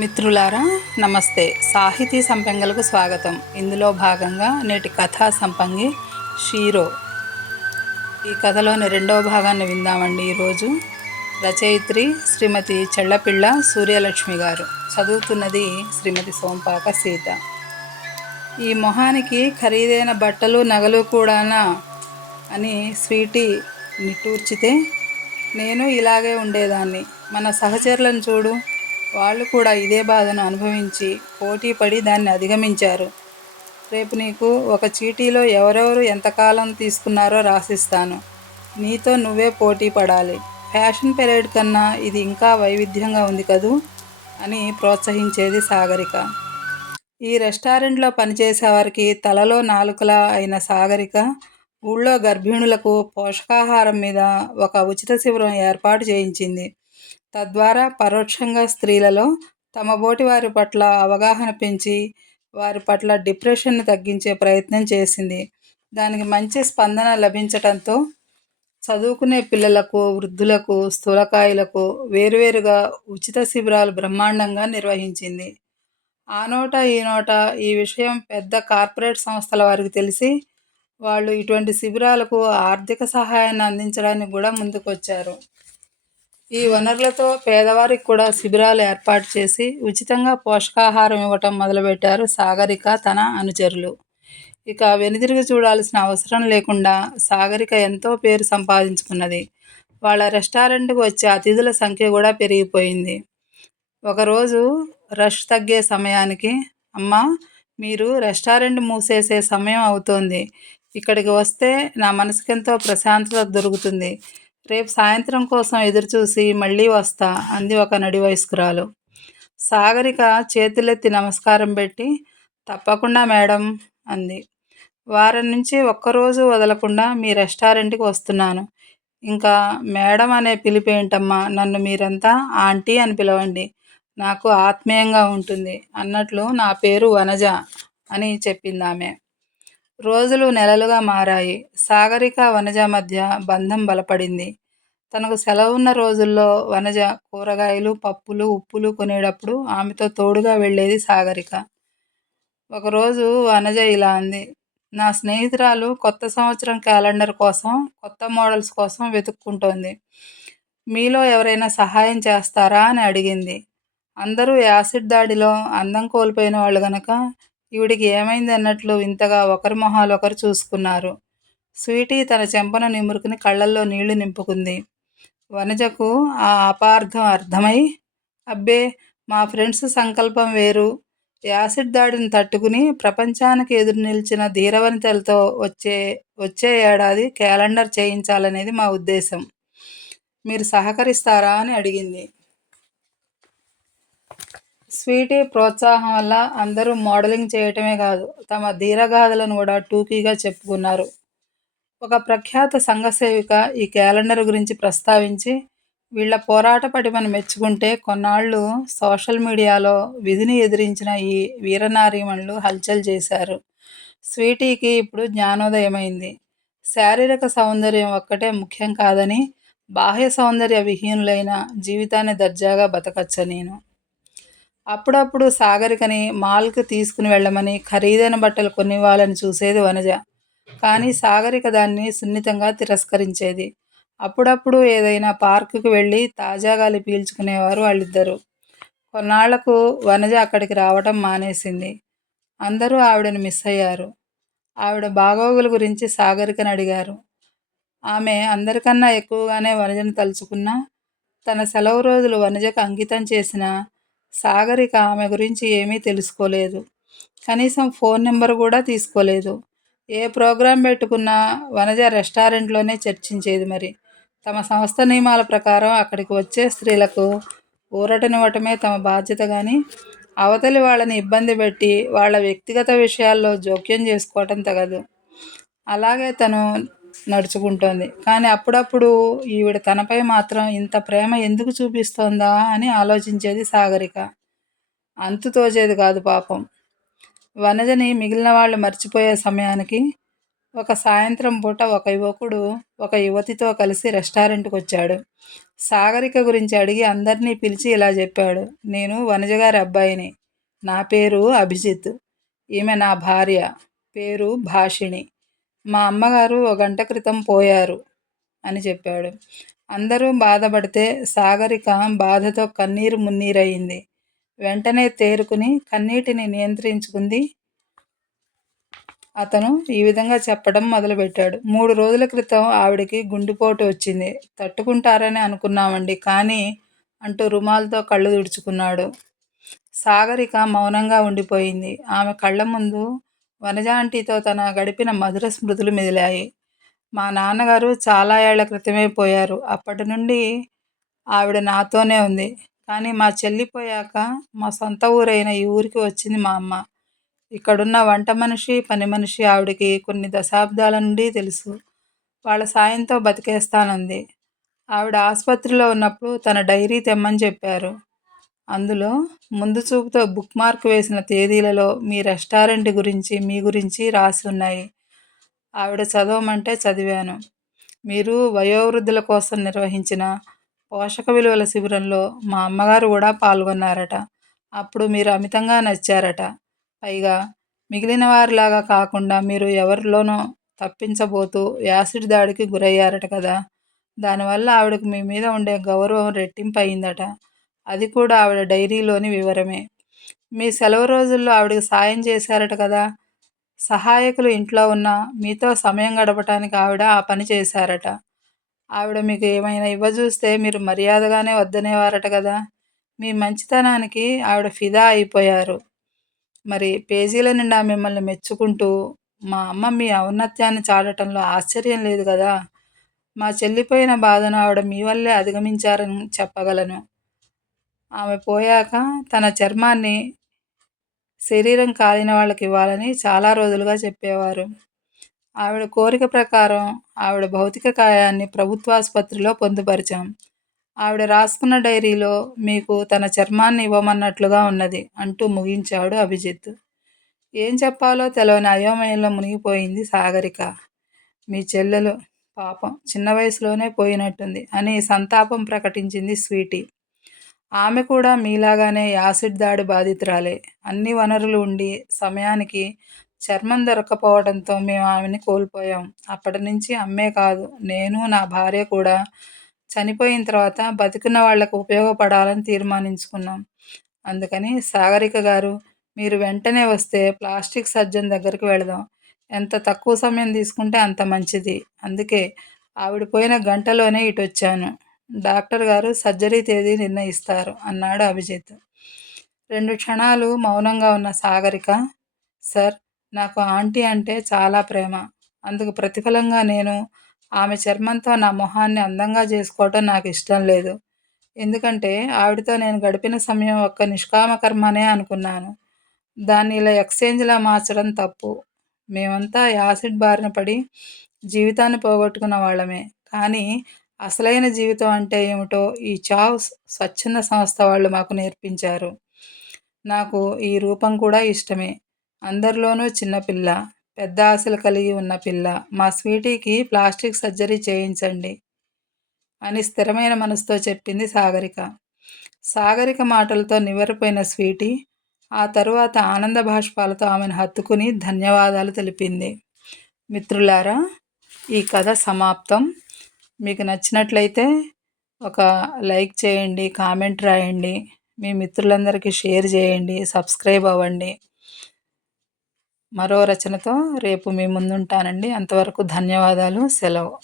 మిత్రులారా, నమస్తే. సాహితీ సంపంగలకు స్వాగతం. ఇందులో భాగంగా నేటి కథా సంపంగి షీరో. ఈ కథలోని రెండవ భాగాన్ని విందామండి. ఈరోజు రచయిత్రి శ్రీమతి చెళ్లపిళ్ళ సూర్యలక్ష్మి గారు, చదువుతున్నది శ్రీమతి సోంపాక సీత. ఈ మొహానికి ఖరీదైన బట్టలు నగలు కూడానా అని స్వీటీ నిట్టూర్చితే, నేను ఇలాగే ఉండేదాన్ని. మన సహచరులను చూడు, వాళ్ళు కూడా ఇదే బాధను అనుభవించి పోటీపడి దాన్ని అధిగమించారు. రేపు నీకు ఒక చీటీలో ఎవరెవరు ఎంతకాలం తీసుకున్నారో రాసిస్తాను. నీతో నువ్వే పోటీ పడాలి. ఫ్యాషన్ పెరేడ్ కన్నా ఇది ఇంకా వైవిధ్యంగా ఉంది కదూ అని ప్రోత్సహించేది సాగరిక. ఈ రెస్టారెంట్లో పనిచేసేవారికి తలలో నాలుకలా అయిన సాగరిక ఊళ్ళో గర్భిణులకు పోషకాహారం మీద ఒక ఉచిత శిబిరం ఏర్పాటు చేయించింది. తద్వారా పరోక్షంగా స్త్రీలలో తమ బోటి వారి పట్ల అవగాహన పెంచి వారి పట్ల డిప్రెషన్ను తగ్గించే ప్రయత్నం చేసింది. దానికి మంచి స్పందన లభించటంతో చదువుకునే పిల్లలకు, వృద్ధులకు, స్థూలకాయులకు వేరువేరుగా ఉచిత శిబిరాలు బ్రహ్మాండంగా నిర్వహించింది. ఆ నోట ఈ నోట ఈ విషయం పెద్ద కార్పొరేట్ సంస్థల వారికి తెలిసి వాళ్ళు ఇటువంటి శిబిరాలకు ఆర్థిక సహాయాన్ని అందించడానికి కూడా ముందుకొచ్చారు. ఈ వనరులతో పేదవారికి కూడా శిబిరాలు ఏర్పాటు చేసి ఉచితంగా పోషకాహారం ఇవ్వటం మొదలుపెట్టారు సాగరిక తన అనుచరులు. ఇక వెనుదిరిగి చూడాల్సిన అవసరం లేకుండా సాగరిక ఎంతో పేరు సంపాదించుకున్నది. వాళ్ళ రెస్టారెంట్కి వచ్చే అతిథుల సంఖ్య కూడా పెరిగిపోయింది. ఒకరోజు రష్ తగ్గే సమయానికి, అమ్మా, మీరు రెస్టారెంట్ మూసేసే సమయం అవుతోంది. ఇక్కడికి వస్తే నా మనసుకెంతో ప్రశాంతత దొరుకుతుంది. రేపు సాయంత్రం కోసం ఎదురుచూసి మళ్ళీ వస్తా అంది ఒక నడి వయస్కురాలు. సాగరిక చేతులెత్తి నమస్కారం పెట్టి, తప్పకుండా మేడం అంది. వారం నుంచి ఒక్కరోజు వదలకుండా మీ రెస్టారెంట్కి వస్తున్నాను. ఇంకా మేడం అనే పిలిపేంటమ్మా, నన్ను మీరంతా ఆంటీ అని పిలవండి, నాకు ఆత్మీయంగా ఉంటుంది అన్నట్లు నా పేరు వనజ అని చెప్పిందామె. రోజులు నెలలుగా మారాయి. సాగరిక వనజ మధ్య బంధం బలపడింది. తనకు సెలవున్న రోజుల్లో వనజ కూరగాయలు, పప్పులు, ఉప్పులు కొనేటప్పుడు ఆమెతో తోడుగా వెళ్ళేది సాగరిక. ఒకరోజు వనజ ఇలా అంది, నా స్నేహితురాలు కొత్త సంవత్సరం క్యాలెండర్ కోసం, కొత్త మోడల్స్ కోసం వెతుక్కుంటోంది. మీలో ఎవరైనా సహాయం చేస్తారా అని అడిగింది. అందరూ యాసిడ్ దాడిలో అందం కోల్పోయిన వాళ్ళు గనక ఈవిడికి ఏమైంది అన్నట్లు వింతగా ఒకరి మొహాలు ఒకరు చూసుకున్నారు. స్వీటీ తన చెంపను నిమురుకుని కళ్ళల్లో నీళ్లు నింపుకుంది. వనజకు ఆ అపార్థం అర్థమై, అబ్బే, మా ఫ్రెండ్స్ సంకల్పం వేరు. యాసిడ్ దాడిని తట్టుకుని ప్రపంచానికి ఎదురు నిలిచిన ధీరవనితలతో వచ్చే ఏడాది క్యాలెండర్ చేయించాలనేది మా ఉద్దేశం. మీరు సహకరిస్తారా అని అడిగింది. స్వీటీ ప్రోత్సాహం వల్ల అందరూ మోడలింగ్ చేయటమే కాదు, తమ ధీరగాథలను కూడా టూకీగా చెప్పుకున్నారు. ఒక ప్రఖ్యాత సంఘసేవిక ఈ క్యాలెండర్ గురించి ప్రస్తావించి వీళ్ల పోరాట పటిమను మెచ్చుకుంటే కొన్నాళ్లు సోషల్ మీడియాలో విధిని ఎదిరించిన ఈ వీరనారీమణులు హల్చల్ చేశారు. స్వీటీకి ఇప్పుడు జ్ఞానోదయమైంది. శారీరక సౌందర్యం ఒక్కటే ముఖ్యం కాదని, బాహ్య సౌందర్య విహీనులైన జీవితాన్ని దర్జాగా బతకచ్చనేను. అప్పుడప్పుడు సాగరికని మాల్కి తీసుకుని వెళ్ళమని, ఖరీదైన బట్టలు కొనివ్వాలని చూసేది వనజ. కానీ సాగరిక దాన్ని సున్నితంగా తిరస్కరించేది. అప్పుడప్పుడు ఏదైనా పార్కుకు వెళ్ళి తాజా గాలి పీల్చుకునేవారు వాళ్ళిద్దరూ. కొన్నాళ్లకు వనజ అక్కడికి రావటం మానేసింది. అందరూ ఆవిడని మిస్ అయ్యారు. ఆవిడ బాగోగుల గురించి సాగరికని అడిగారు. ఆమె అందరికన్నా ఎక్కువగానే వనజను తలుచుకున్నా, తన సెలవు రోజులు వనజకు అంకితం చేసిన సాగరిక ఆమె గురించి ఏమీ తెలుసుకోలేదు. కనీసం ఫోన్ నెంబర్ కూడా తీసుకోలేదు. ఏ ప్రోగ్రాం పెట్టుకున్నా వనజ రెస్టారెంట్లోనే చర్చించేది. మరి తమ సంస్థ నియమాల ప్రకారం అక్కడికి వచ్చే స్త్రీలకు ఊరటనివ్వటమే తమ బాధ్యత కానీ, అవతలి వాళ్ళని ఇబ్బంది పెట్టి వాళ్ళ వ్యక్తిగత విషయాల్లో జోక్యం చేసుకోవటం తగదు. అలాగే తను నడుచుకుంటోంది. కానీ అప్పుడప్పుడు ఈవిడ తనపై మాత్రం ఇంత ప్రేమ ఎందుకు చూపిస్తోందా అని ఆలోచించేది సాగరిక. అంతు తోచేది కాదు పాపం. వనజని మిగిలిన వాళ్ళు మర్చిపోయే సమయానికి ఒక సాయంత్రం పూట ఒక యువకుడు ఒక యువతితో కలిసి రెస్టారెంట్కి వచ్చాడు. సాగరిక గురించి అడిగి అందరినీ పిలిచి ఇలా చెప్పాడు. నేను వనజ గారి అబ్బాయిని. నా పేరు అభిజిత్. ఈమె నా భార్య. పేరు భాషిణి. మా అమ్మగారు ఒక గంట క్రితం పోయారు అని చెప్పాడు. అందరూ బాధపడితే సాగరిక బాధతో కన్నీరు మున్నీరయింది. వెంటనే తేరుకుని కన్నీటిని నియంత్రించుకుంది. అతను ఈ విధంగా చెప్పడం మొదలుపెట్టాడు. 3 రోజుల క్రితం ఆవిడకి గుండెపోటు వచ్చింది. తట్టుకుంటారని అనుకున్నామండి, కానీ అంటూ రుమాల్తో కళ్ళు తుడుచుకున్నాడు. సాగరిక మౌనంగా ఉండిపోయింది. ఆమె కళ్ళ ముందు వనజ ఆంటీతో తన గడిపిన మధుర స్మృతులు మెదిలాయి. మా నాన్నగారు చాలా ఏళ్ల క్రితమే పోయారు. అప్పటి నుండి ఆవిడ నాతోనే ఉంది. కానీ మా చెల్లి పోయాక మా సొంత ఊరైన ఈ ఊరికి వచ్చింది మా అమ్మ. ఇక్కడున్న వంట మనిషి, పని మనిషి ఆవిడకి కొన్ని దశాబ్దాల నుండి తెలుసు. వాళ్ళ సాయంతో బతికేస్తానంది. ఆవిడ ఆసుపత్రిలో ఉన్నప్పుడు తన డైరీ తెమ్మని చెప్పారు. అందులో ముందు చూపుతో బుక్ మార్క్ వేసిన తేదీలలో మీ రెస్టారెంట్ గురించి, మీ గురించి రాసి ఉన్నాయి. ఆవిడ చదవమంటే చదివాను. మీరు వయోవృద్ధుల కోసం నిర్వహించిన పోషక విలువల శిబిరంలో మా అమ్మగారు కూడా పాల్గొన్నారట. అప్పుడు మీరు అమితంగా నచ్చారట. పైగా మిగిలిన వారిలాగా కాకుండా మీరు ఎవరిలోనో తప్పించబోతూ యాసిడ్ దాడికి గురయ్యారట కదా. దానివల్ల ఆవిడకు మీ మీద ఉండే గౌరవం రెట్టింపు అయిందట. అది కూడా ఆవిడ డైరీలోని వివరమే. మీ సెలవు రోజుల్లో ఆవిడకి సాయం చేశారట కదా. సహాయకులు ఇంట్లో ఉన్నా మీతో సమయం గడపటానికి ఆవిడ ఆ పని చేశారట. ఆవిడ మీకు ఏమైనా ఇవ్వజూస్తే మీరు మర్యాదగానే వద్దనేవారట కదా. మీ మంచితనానికి ఆవిడ ఫిదా అయిపోయారు. మరి పేజీల నిండా మిమ్మల్ని మెచ్చుకుంటూ మా అమ్మ మీ ఔన్నత్యాన్ని చాటటంలో ఆశ్చర్యం లేదు కదా. మా చెల్లిపోయిన బాధను ఆవిడ మీ వల్లే అధిగమించారని చెప్పగలను. ఆమె పోయాక తన చర్మాన్ని శరీరం కాలిన వాళ్ళకి ఇవ్వాలని చాలా రోజులుగా చెప్పేవారు. ఆవిడ కోరిక ప్రకారం ఆవిడ భౌతిక కాయాన్ని ప్రభుత్వాసుపత్రిలో పొందుపరిచాం. ఆవిడ రాసుకున్న డైరీలో మీకు తన చర్మాన్ని ఇవ్వమన్నట్లుగా ఉన్నది అంటూ ముగించాడు అభిజిత్. ఏం చెప్పాలో తెలవని అయోమయంలో మునిగిపోయింది సాగరిక. మీ చెల్లెలు పాపం చిన్న వయసులోనే పోయినట్టుంది అని సంతాపం ప్రకటించింది స్వీటీ. ఆమె కూడా మీలాగానే యాసిడ్ దాడి బాధితురాలే. అన్ని వనరులు ఉండి సమయానికి చర్మం దొరక్కపోవడంతో మేము ఆమెని కోల్పోయాం. అప్పటి నుంచి అమ్మే కాదు, నేను నా భార్య కూడా చనిపోయిన తర్వాత బతికున్న వాళ్లకు ఉపయోగపడాలని తీర్మానించుకున్నాం. అందుకని సాగరిక గారు, మీరు వెంటనే వస్తే ప్లాస్టిక్ సర్జన్ దగ్గరికి వెళదాం. ఎంత తక్కువ సమయం తీసుకుంటే అంత మంచిది. అందుకే ఆవిడ పోయిన గంటలోనే ఇటొచ్చాను. డాక్టర్ గారు సర్జరీ తేదీ నిర్ణయిస్తారు అన్నాడు అభిజిత్. 2 క్షణాలు మౌనంగా ఉన్న సాగరిక, సార్, నాకు ఆంటీ అంటే చాలా ప్రేమ. అందుకు ప్రతిఫలంగా నేను ఆమె చర్మంతో నా మొహాన్ని అందంగా చేసుకోవటం నాకు ఇష్టం లేదు. ఎందుకంటే ఆవిడతో నేను గడిపిన సమయం ఒక్క నిష్కామ కర్మనే అనుకున్నాను. దాన్ని ఇలా ఎక్స్చేంజ్లా మార్చడం తప్పు. మేమంతా యాసిడ్ బారిన పడి జీవితాన్ని పోగొట్టుకున్న వాళ్ళమే. కానీ అసలైన జీవితం అంటే ఏమిటో ఈ చావ్ స్వచ్ఛంద సంస్థ వాళ్ళు మాకు నేర్పించారు. నాకు ఈ రూపం కూడా ఇష్టమే. అందరిలోనూ చిన్నపిల్ల, పెద్ద ఆశలు కలిగి ఉన్న పిల్ల. మా స్వీటీకి ప్లాస్టిక్ సర్జరీ చేయించండి అని స్థిరమైన మనసుతో చెప్పింది సాగరిక. సాగరిక మాటలతో నివ్వెరపోయిన స్వీటీ ఆ తరువాత ఆనంద బాష్పాలతో ఆమెను హత్తుకుని ధన్యవాదాలు తెలిపింది. మిత్రులారా, ఈ కథ సమాప్తం. మీకు నచ్చినట్లయితే ఒక లైక్ చేయండి, కామెంట్ రాయండి, మీ మిత్రులందరికీ షేర్ చేయండి, సబ్స్క్రైబ్ అవ్వండి. మరో రచనతో రేపు మీ ముందుంటానండి. అంతవరకు ధన్యవాదాలు. సెలవు.